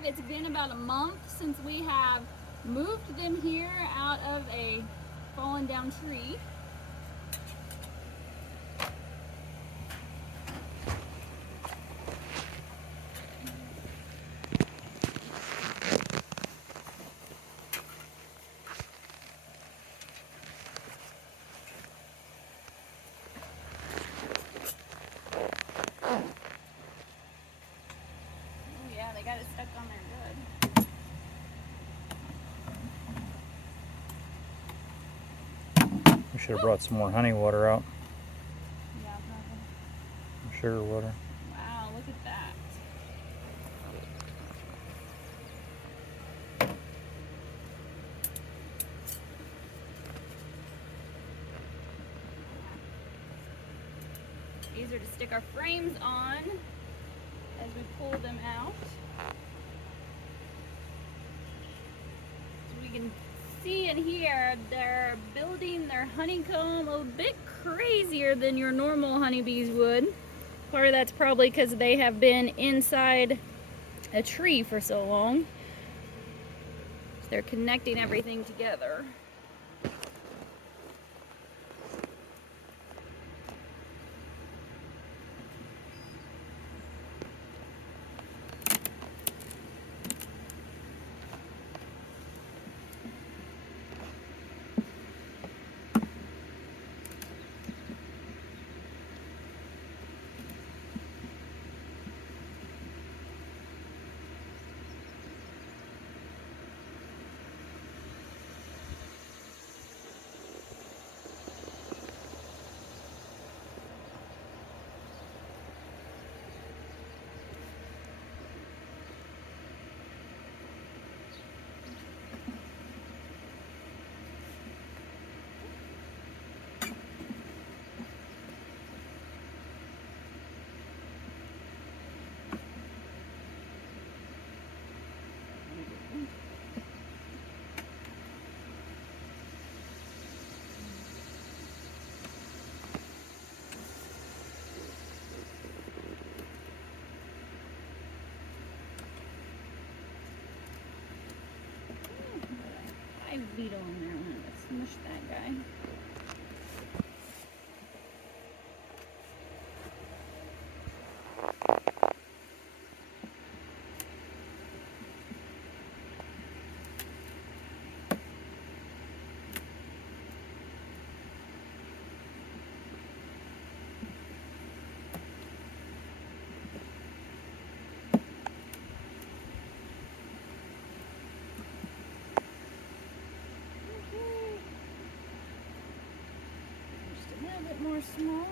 Beehive. It's been about a month since we have moved them here out of a fallen down tree. They got it stuck on there good. We should have brought some more honey water out. Yeah, probably. Sugar water. Wow, look at that. These are to stick our frames on as we pull them out. So we can see and hear they're building their honeycomb a bit crazier than your normal honeybees would. Part of that's probably because they have been inside a tree for so long. So they're connecting everything together. Beetle in there. I'm gonna smush that guy. More small.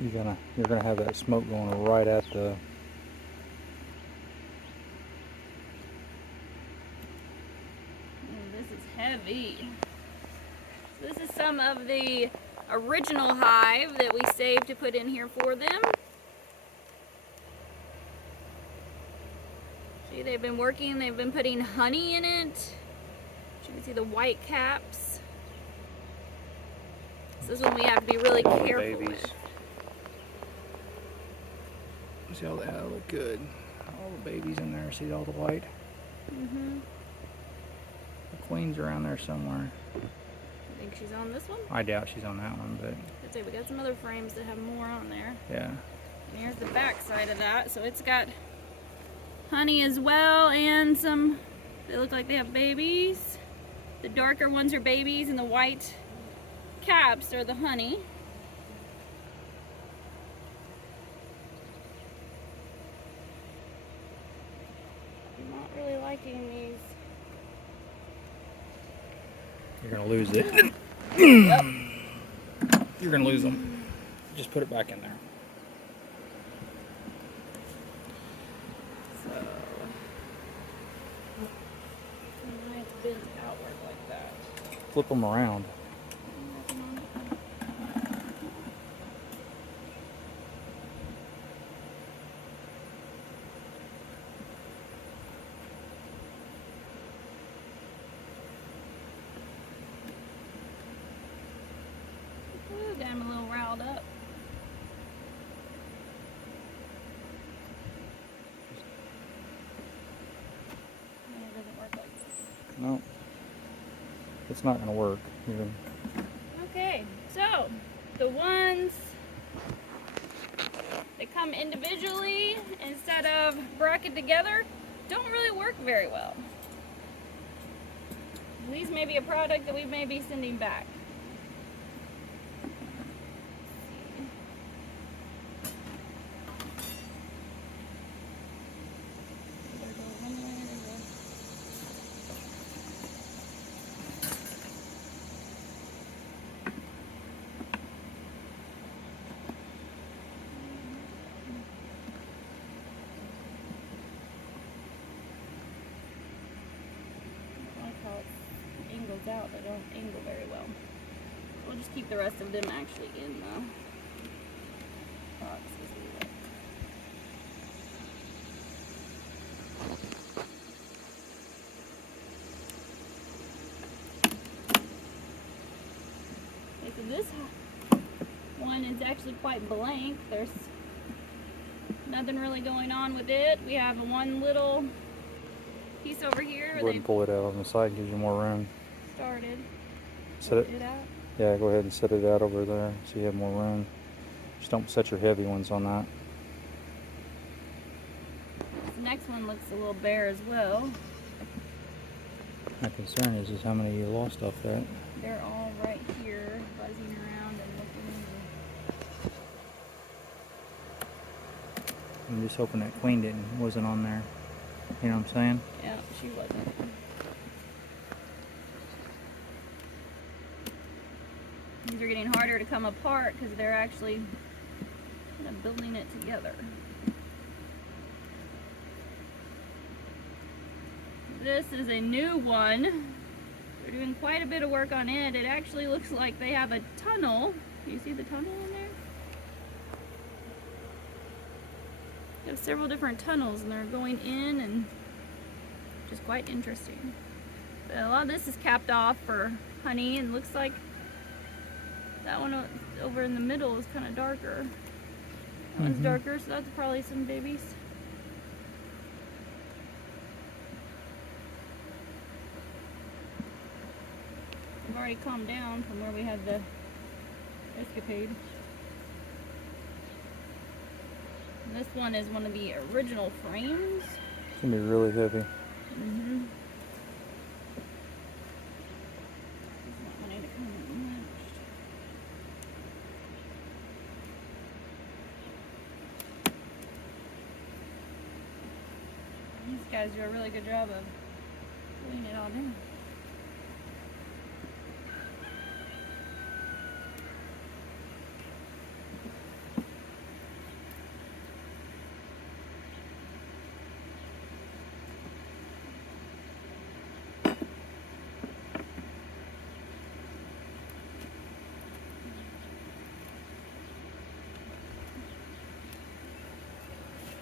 You're gonna have that smoke going right at the. Oh, this is heavy. So this is some of the original hive that we saved to put in here for them. See, they've been working, they've been putting honey in it. You can see the white caps. This is when we have to be really careful with. See all that look good. All the babies in there. See all the white. Mm-hmm. The queen's around there somewhere. I think she's on this one. I doubt she's on that one, but. I'd say we got some other frames that have more on there. Yeah. And here's the back side of that. So it's got honey as well, and some, they look like they have babies. The darker ones are babies, and the white caps are the honey. I'm not really liking these. You're gonna lose it. Yep. You're gonna lose them. Just put it back in there. So, it's bent outward like that. Flip them around. Ooh, got him a little piled up. And it doesn't work like this. No, it's not gonna work even. Okay, so the ones that come individually instead of bracketed together don't really work very well. These may be a product that we may be sending back. Angles out, they don't angle very well. We'll just keep the rest of them actually in the box as we look. Okay, so this one is actually quite blank. There's nothing really going on with it. We have one little piece over here. Go ahead and pull it out on the side, gives you more room. Started. Set it out. Yeah, go ahead and set it out over there so you have more room. Just don't set your heavy ones on that. This next one looks a little bare as well. My concern is how many you lost off that. They're all right here, buzzing around and looking. I'm just hoping that queen wasn't on there. You know what I'm saying? Yeah, she wasn't. These are getting harder to come apart because they're actually kind of building it together. This is a new one. They're doing quite a bit of work on it. It actually looks like they have a tunnel. Do you see the tunnel in there? They have several different tunnels and they're going in, and which is quite interesting. But a lot of this is capped off for honey, and looks like that one over in the middle is kind of darker. That one's darker, so that's probably some babies. I've already calmed down from where we had the escapade. And this one is one of the original frames. It's gonna be really heavy. Mm-hmm. It's not wanting to come in much. These guys do a really good job of pulling it all down.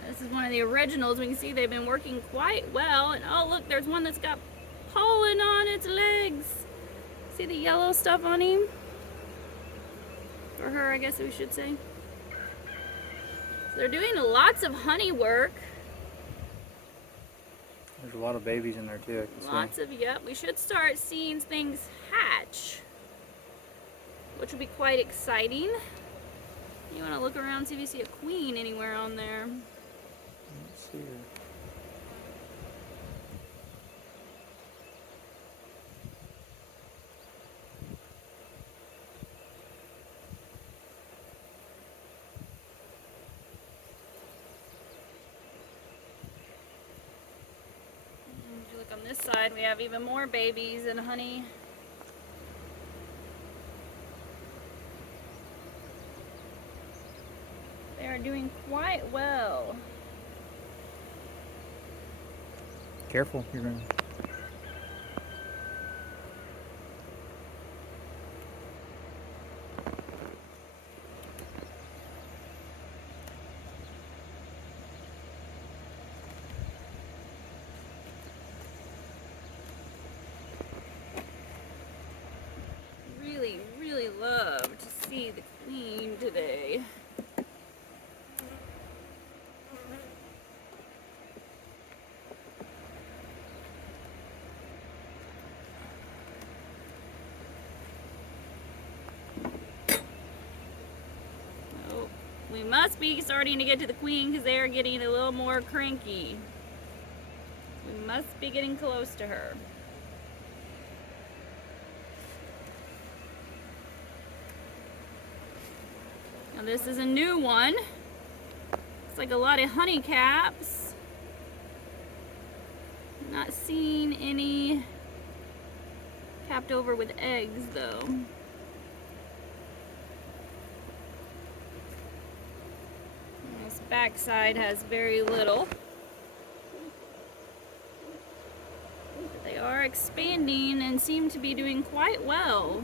This is one of the originals. We can see they've been working quite well. And oh, look, there's one that's got pollen on its legs. See the yellow stuff on him? Or her, I guess we should say. So they're doing lots of honey work. There's a lot of babies in there too. Lots of, yep. We should start seeing things hatch, which will be quite exciting. You want to look around, see if you see a queen anywhere on there. Let's see here. If you look on this side, we have even more babies and honey. They are doing quite well. Careful, you're gonna. Really, really love to see the queen. queen today. Oh, we must be starting to get to the queen because they are getting a little more cranky. We must be getting close to her. Now this is a new one. Looks like a lot of honey caps. Not seeing any capped over with eggs though. And this back side has very little. But they are expanding and seem to be doing quite well.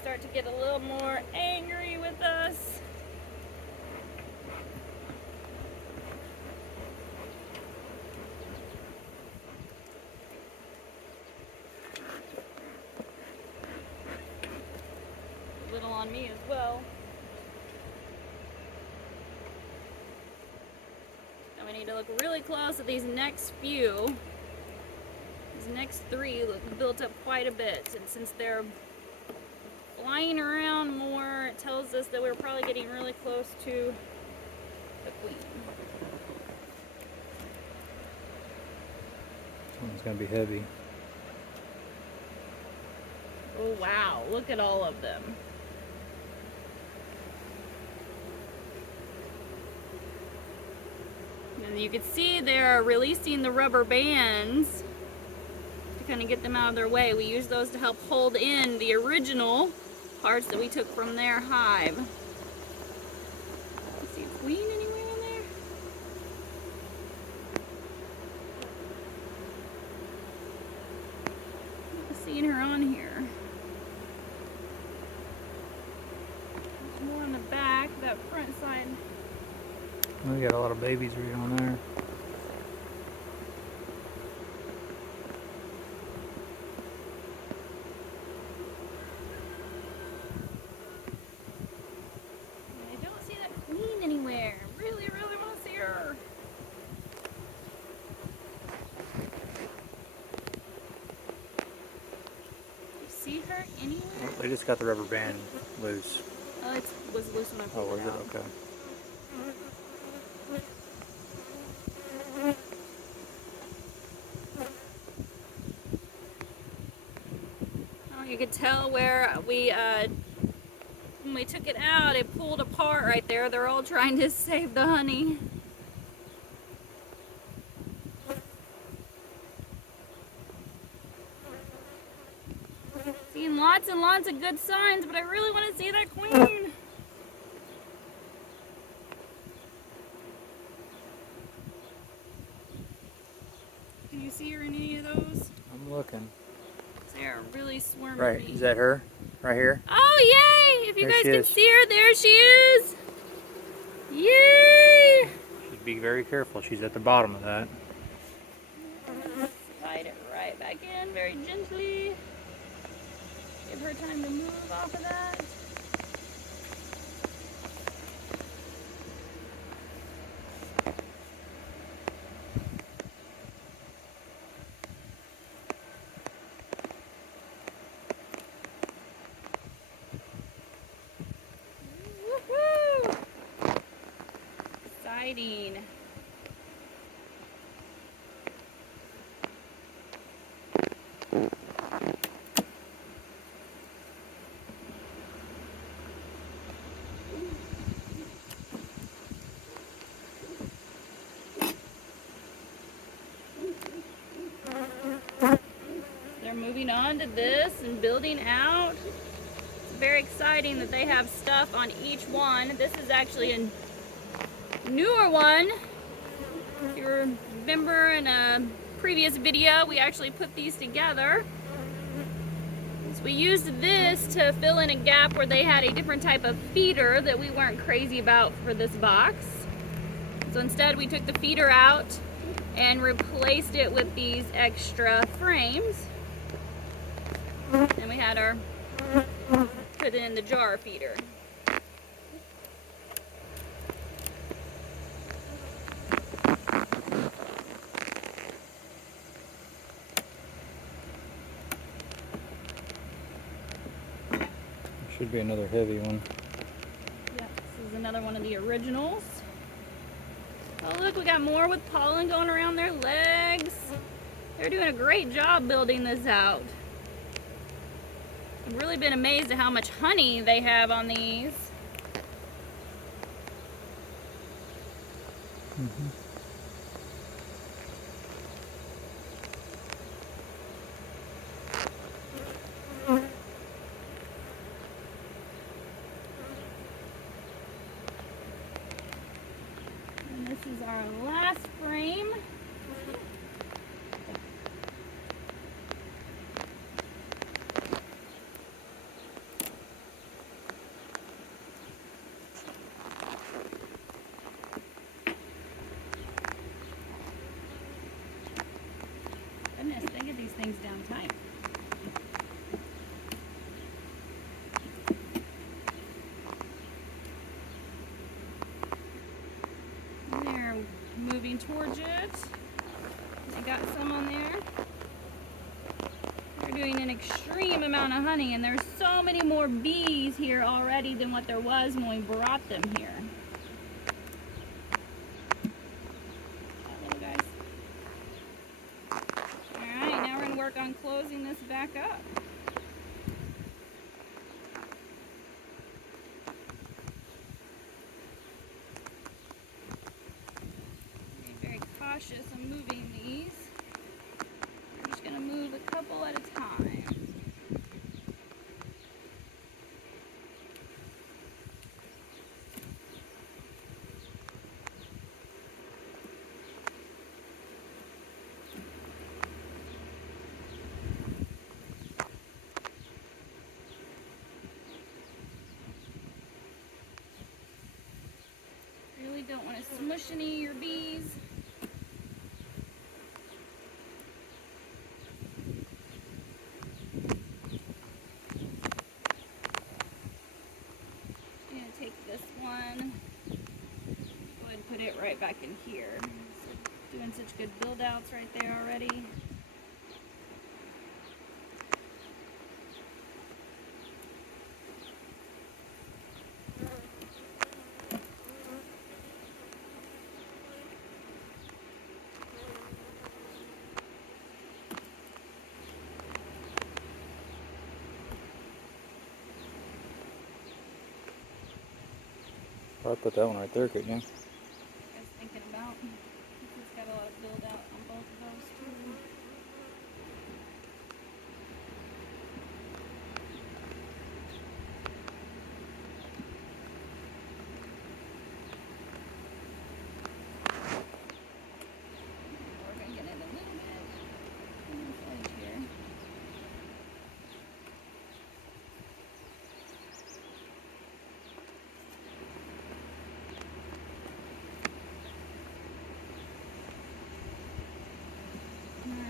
Start to get a little more angry with us. A little on me as well. Now we need to look really close at these next few. These next three look built up quite a bit, and since they're flying around more, it tells us that we're probably getting really close to the queen. This one's gonna be heavy. Oh wow, look at all of them. And you can see they're releasing the rubber bands to kind of get them out of their way. We use those to help hold in the original parts that we took from their hive. See a queen anywhere in there? Not seeing her on here. There's more on the back, that front side. We got a lot of babies right on there. See her anywhere? Oh, they just got the rubber band loose. Oh, it was loose when I pulled Oh, was it it? out. Okay. Oh, you could tell where when we took it out, it pulled apart right there. They're all trying to save the honey. Seeing lots and lots of good signs, but I really want to see that queen. Can you see her in any of those? I'm looking. They're really swarming Right, me. is that her? Right here? Oh, yay! If you There guys she can is. see her, there she is! Yay! Should be very careful. She's at the bottom of that. Slide it right back in very gently. Give her time to move off of that. Woohoo! Exciting. They're moving on to this and building out. It's very exciting that they have stuff on each one. This is actually a newer one. If you remember in a previous video, we actually put these together. So we used this to fill in a gap where they had a different type of feeder that we weren't crazy about for this box. So instead we took the feeder out and replaced it with these extra frames. And we had our put it in the jar feeder. Should be another heavy one. Yep, this is another one of the originals. Oh look, we got more with pollen going around their legs. They're doing a great job building this out. I've really been amazed at how much honey they have on these. Mm-hmm. And this is our last frame. Goodness, they get these things down tight. They're moving towards it. They got some on there. They're doing an extreme amount of honey, and there's so many more bees here already than what there was when we brought them here. Little guys. Alright, now we're going to work on closing this back up. Be very cautious on moving these. We're just going to move a couple at a time. Really don't want to smush any of your bees. I'm going to take this one, go ahead and put it right back in here. So doing such good build outs right there already. I'll put that one right there, couldn't you? I was thinking about. It's got a lot of build out on both of those too. We're going to get it a little bit on this edge here.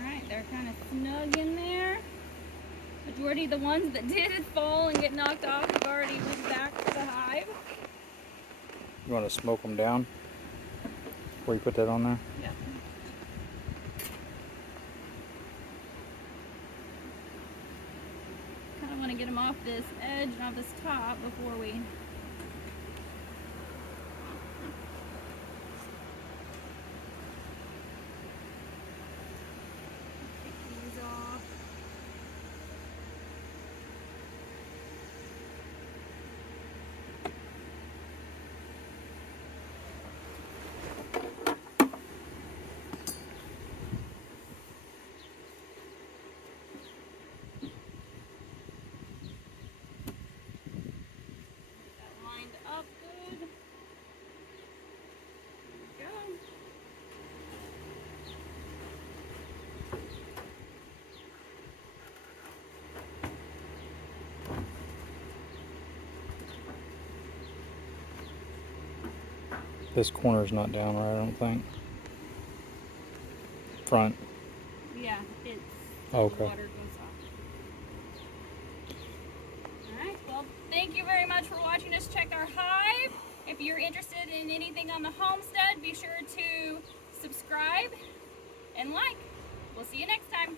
Alright, they're kind of snug in there. Majority of the ones that did fall and get knocked off have already moved back to the hive. You want to smoke them down before you put that on there? Yep. Kind of want to get them off this edge and off this top before we take these off. This corner's not down right, I don't think. Front. Yeah, it's Okay. the water goes off. Alright, well, thank you very much for watching us check our hive. If you're interested in anything on the homestead, be sure to subscribe and like. We'll see you next time.